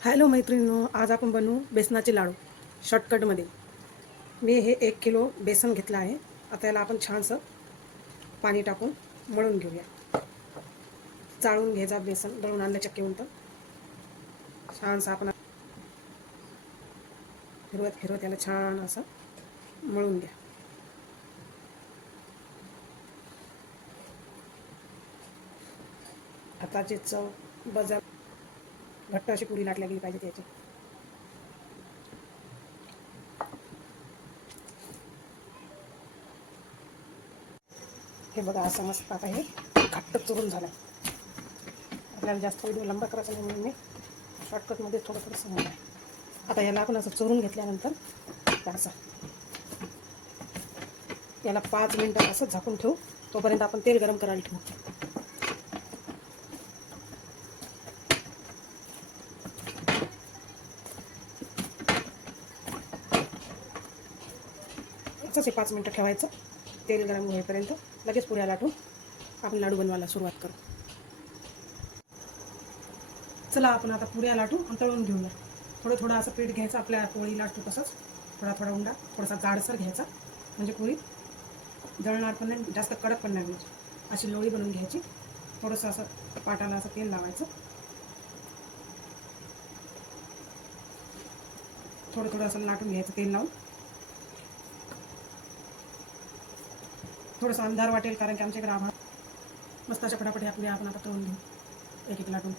Hello मैत्रिणींनो, आज आपण बनवू बेसनाचे लाडू शॉर्टकटमध्ये. मी हे 1 किलो बेसन घेतलं आहे. आता याला आपण छानसं पाणी टाकून मळून घेऊया. चाळून घ्यायचा बेसन, दळून आणलं चक्कीहून. तर छानसं आपण फिरवत फिरवत याला छान असं मळून घ्या. हाताची चव बजा घट्ट अशी पुरी लाटल्या गेली पाहिजे त्याची. हे बघा, असं मस्त आता हे घट्ट चुरून झालं. आपल्याला जास्त व्हिडिओ लंबा करायचा नाही म्हणून मी शॉर्टकटमध्ये थोडं थोडं सांगणार आहे. आता याला आपण असं चुरून घेतल्यानंतर असं याला 5 मिनटं असं झाकून ठेवू. तोपर्यंत आपण तेल गरम करायला ठेवू. असंच हे 5 मिनटं ठेवायचं. तेल गरम होईपर्यंत लगेच पुऱ्या लाटून आपण लाडू बनवायला सुरुवात करू. चला, आपण आता पुऱ्या लाटून आणि तळून घेऊया. थोडं थोडं असं पीठ घ्यायचं, आपल्या पोळी लाटतो तसंच थोडा थोडा उंडा, थोडासा जाडसर घ्यायचा. म्हणजे पोळी जळणार पण नाही, जास्त कडक पण नाही घ्यायची. अशी लोळी बनवून घ्यायची. थोडंसं असं पाटाला असं तेल लावायचं. थोडं थोडं असं लाटून घ्यायचं तेल लावून. थोडंसं अंधार वाटेल कारण की आमच्याकडे आभाळ. मस्त अशा फटाफट ह्या पुऱ्या आपण आता तळून घेऊ, एक एक लाटून.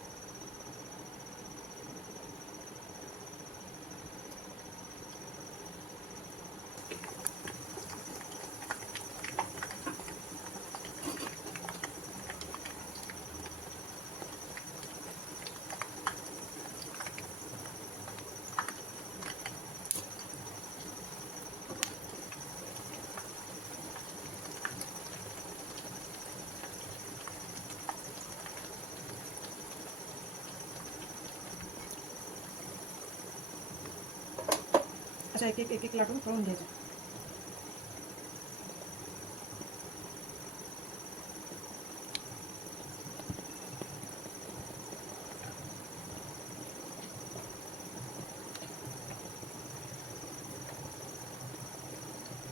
अशा एक एक एक एक लाटून तळून घ्यायच्या.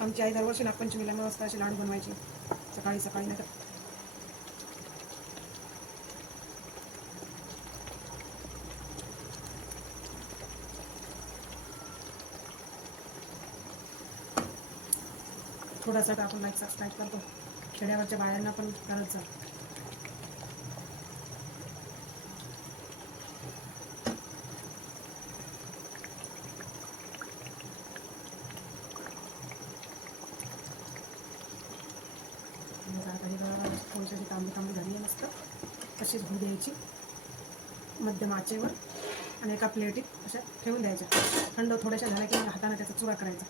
आमची आई दरवर्षी नागपंचमीला मस्त असे लाडू बनवायचे सकाळी सकाळी. नाही तर थोडासा आपण लाईक सबस्क्राईब करतो. खेड्यावरच्या बायांना पण करत जा. थोडीशी तांबडी तांबडी झाली आहे मस्त. अशीच होऊ द्यायची मध्यम आचेवर आणि एका प्लेटीत अशा ठेवून द्यायच्या. थंड थोड्याशा झाल्या की मग हाताने त्याचा चुरा करायचा.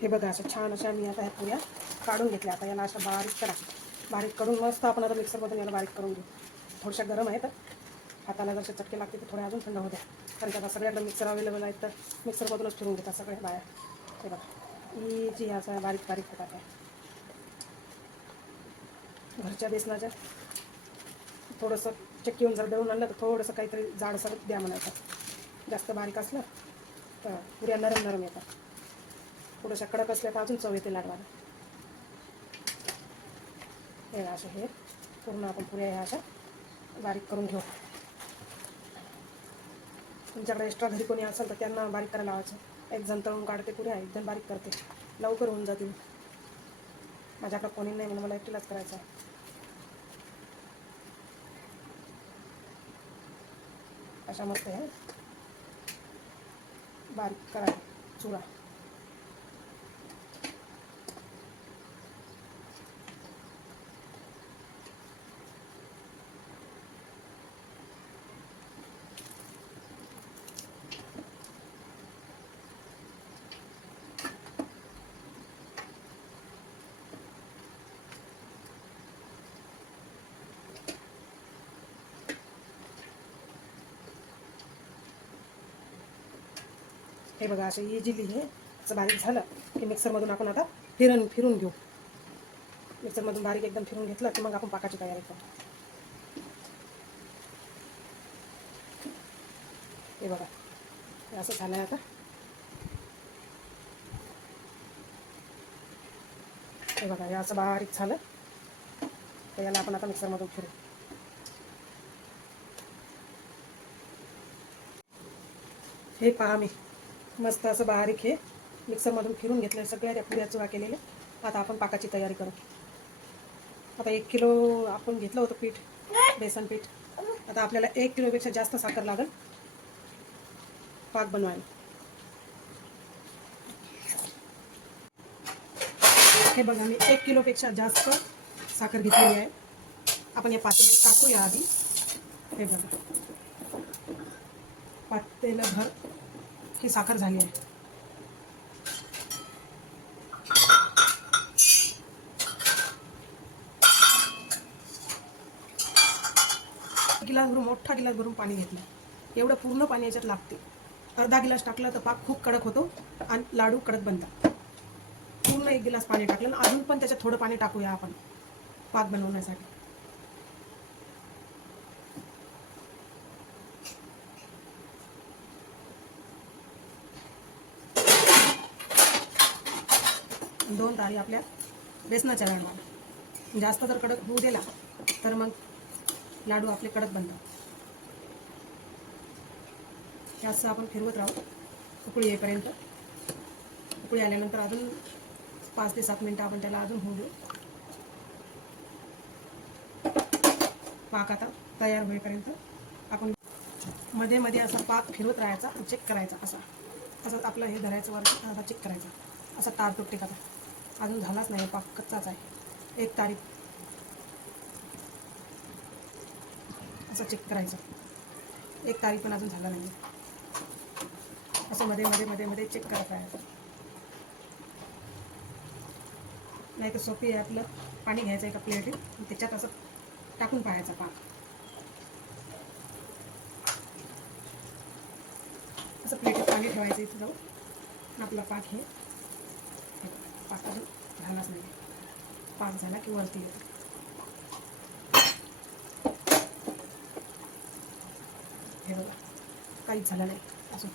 हे बघा, असं छान अशा मी आता ह्या पुऱ्या काढून घेतल्या. आता याला अशा बारीक करा. बारीक करून मस्त आपण आता मिक्सरमधून याला बारीक करून घेऊ. थोड्याशा गरम आहेत, हाताला जसे चटके लागते तर थोडे अजून थंड होऊ द्या. कारण की आता सगळ्याकडे मिक्सर अवेलेबल आहेत तर मिक्सरमधूनच फिरून घेतात सगळ्या बाया. हे बघा, ही जी असं बारीक बारीक होतात आहे घरच्या बेसनाच्या. थोडंसं चक्कीहून जर दळून आणलं तर थोडंसं काहीतरी जाडसर द्या म्हणायचं. जास्त बारीक असलं तर पुऱ्या नरम नरम येतात. थोड्याशा कडक असल्या तर अजून चव येते लाडवाला. हे अशा हे पूर्ण आपण पुऱ्या ह्या अशा बारीक करून घेऊ. तुमच्याकडे एक्स्ट्रा घरी कोणी असेल तर त्यांना बारीक करायला लावायचं. एक जण तळून काढते पुऱ्या, एक जण बारीक करते, लवकर होऊन जातील. माझ्याकडं कोणी नाही म्हणून मला एकटीलाच करायचं आहे. अशा मस्त आहे बारीक करा चुरा. हे बघा, असे इझिली हे असं बारीक झालं की मिक्सरमधून आपण आता फिरून घेऊ. मिक्सरमधून बारीक एकदम फिरून घेतलं की मग आपण पाकाची तयारी करू. हे बघा हे असं झालं आहे आता. हे बघा हे असं बारीक झालं तर याला आपण आता मिक्सरमधून फिरू. हे पहा मी मस्त असं बारीक हे मिक्सरमधून फिरून घेतलं. सगळ्या त्या पुऱ्या चुरा केलेल्या. आता आपण पाकाची तयारी करू. आता 1 किलो आपण घेतलं होतं पीठ, बेसन पीठ. आता आपल्याला 1 किलोपेक्षा जास्त साखर लागेल पाक बनवायला. हे बघा मी 1 किलोपेक्षा जास्त साखर घेतलेली आहे. आपण या पातेल्यात टाकूया आधी. हे बघा पातेलभर ही साखर झाली आहे. गिलास भरून मोठा गिलास भरून पाणी घेतलं. एवढं पूर्ण पाणी याच्यात लागते. अर्धा गिलास टाकला तर पाक खूप कडक होतो आणि लाडू कडक बनतात. पूर्ण 1 गिलास पाणी टाकलं आणि अजून पण त्याच्यात थोडं पाणी टाकूया आपण पाक बनवण्यासाठी. दोन तारी आपल्या बेसनाच्या लाडूला. जास्त जर कडक होऊ दिला तर मग लाडू आपले कडक बनतात. हे असं आपण फिरवत राहू उकळी येईपर्यंत. उकळी आल्यानंतर अजून 5 ते 7 मिनटं आपण त्याला अजून होऊ देऊ. पाक आता तयार होईपर्यंत आपण मध्ये मध्ये असा पाक फिरवत राहायचा आणि चेक करायचा. असं आपलं हे धरायचं वरती असा चेक करायचा. असा तार तुटते का अजून झालाच नाही पाक कच्चाच आहे. 1 तारी असं चेक करायचं. 1 तारी पण अजून झाला नाही. असं मध्ये मध्ये मध्ये मध्ये चेक करत राहायचं. नाही तर सोपी आहे. आपलं पाणी घ्यायचं एका प्लेटीत त्याच्यात असं टाकून पाहायचा पाक. असं प्लेटीत पाणी ठेवायचं इथं जाऊन. आपला पाक हे पाक अजून झालाच नाही. पाक झाला की वरती येतो. हे बघा काहीच झालं नाही अजून.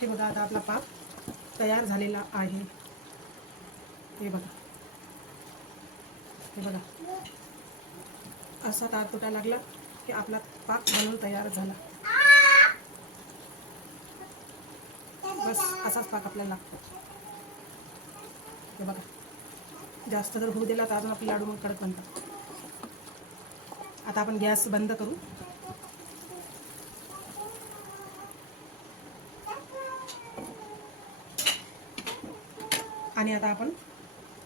हे बघा आता आपला पाक तयार झालेला आहे. हे बघा हे बघा असा तार तुटायला लागला की आपला पाक बनवून तयार झाला. बस असाच पाक आपल्याला लागतो. हे बघा जास्त जर होऊ दिला तर अजून आपले लाडू मग कडक बनतात. आता आपण गॅस बंद करू. आणि आता आपण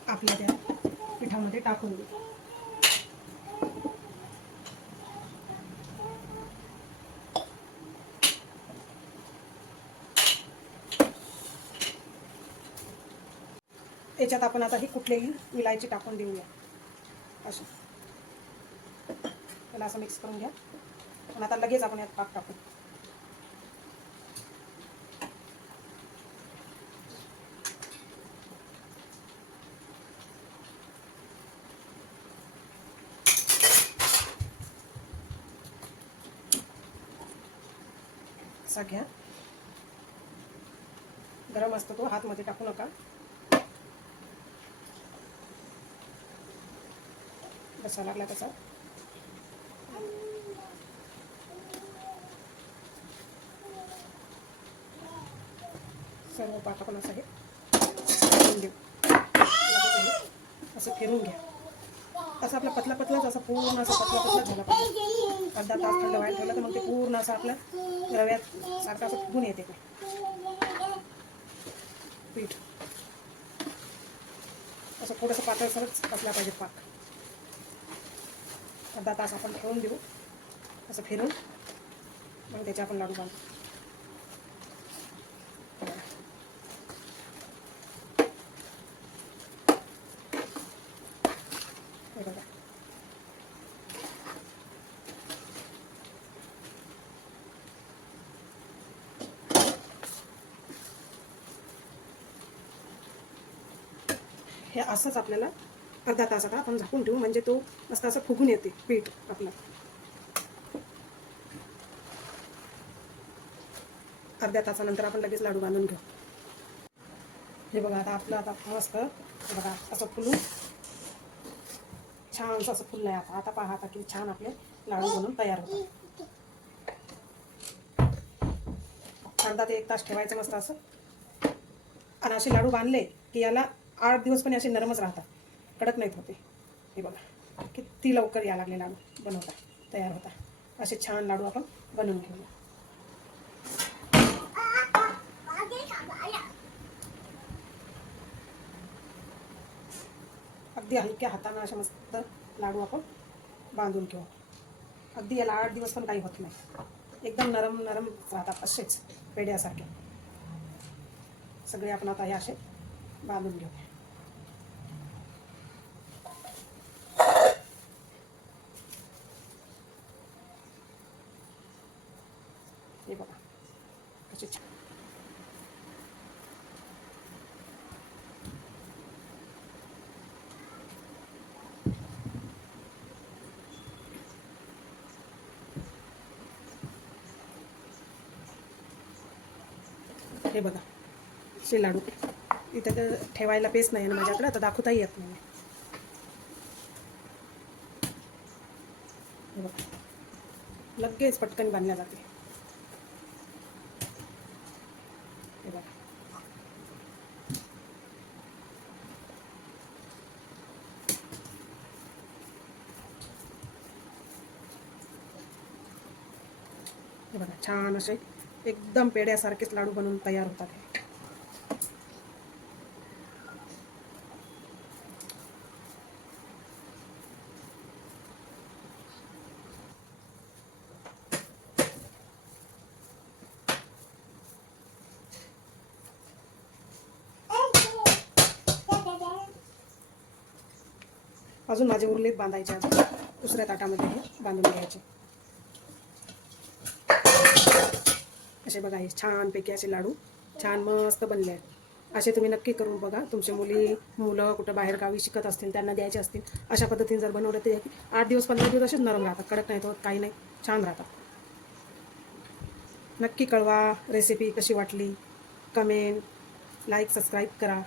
आपल्या त्या पिठामध्ये टाकून देऊ. याच्यात आपण आता ही कुठलेही विलायची टाकून देऊया. अशी त्याला असं मिक्स करून घ्या. आणि आता लगेच आपण यात पाक टाकू. असा घ्या. गरम असतो तो हातमध्ये टाकू नका. जसा लागला तसा सर्व पाक आपण असं हे फिरून देऊ. असं फिरून घ्या. असं आपला पतला पतलाच असं पूर्ण असं पतला पतला झाला पाहिजे. अर्धा तास थंड व्हायला ठेवलं तर मग ते पूर्ण असं आपलं रव्यात सारखं असं फुगून येते पीठ. असं थोडंसं पातळसरच असला पाहिजे पाक. अर्धा तास आपण ठेवून देऊ असं फिरून. मग त्याचे आपण लाडू बांधू. हे बघा हे असंच आपल्याला अर्धा तास आता आपण झाकून ठेवू, म्हणजे तो मस्त असं फुगून येते पीठ आपलं. अर्ध्या तासानंतर आपण लगेच लाडू बांधून घेऊ. हे बघा आता आपलं आता मस्त हे बघा असं फुलून छानसं असं फुललं आहे. आता आता पहा आता की छान आपले लाडू बनून तयार होतात. अर्धा ते 1 तास ठेवायचं मस्त असं. आणि असे लाडू बांधले की याला 8 दिवस पण असे नरमच राहतात, कडक नाहीत होते. हे बघा किती लवकर या लागले लाडू बनवता तयार होता. असे छान लाडू आपण बनवून घेऊया. अगदी हलक्या हातानं असे मस्त लाडू आपण बांधून घेऊ. अगदी याला 8 दिवस पण काही होत नाही. एकदम नरम नरम राहतात असेच पेढ्यासारखे. सगळे आपण आता हे असे बांधून घेऊ. हे बघा कसे छान. हे बघा असे लाडू. इथं तर ठेवायला पेस नाही ना माझ्याकडे, आता दाखवताही येत नाही. हे बघा लगेच पटकन बांधल्या जाते. हे बघा हे बघा छान असे एकदम पेढ्यासारखेच लाडू बनवून तयार होतात. अजून माझे उरलेत बांधायचे. अजून दुसऱ्या ताटामध्ये हे बांधून घ्यायचे. असे बघा हे छानपैकी असे लाडू छान मस्त बनले आहेत. असे तुम्ही नक्की करून बघा. तुमची मुलं कुठं बाहेर गावी शिकत असतील, त्यांना द्यायचे असतील, अशा पद्धतीने जर बनवलं तर 8 दिवस 15 दिवस असेच नरम राहतात, कडक नाही होत, काही नाही, छान राहतात. नक्की कळवा रेसिपी कशी वाटली. कमेंट, लाईक, सबस्क्राईब करा.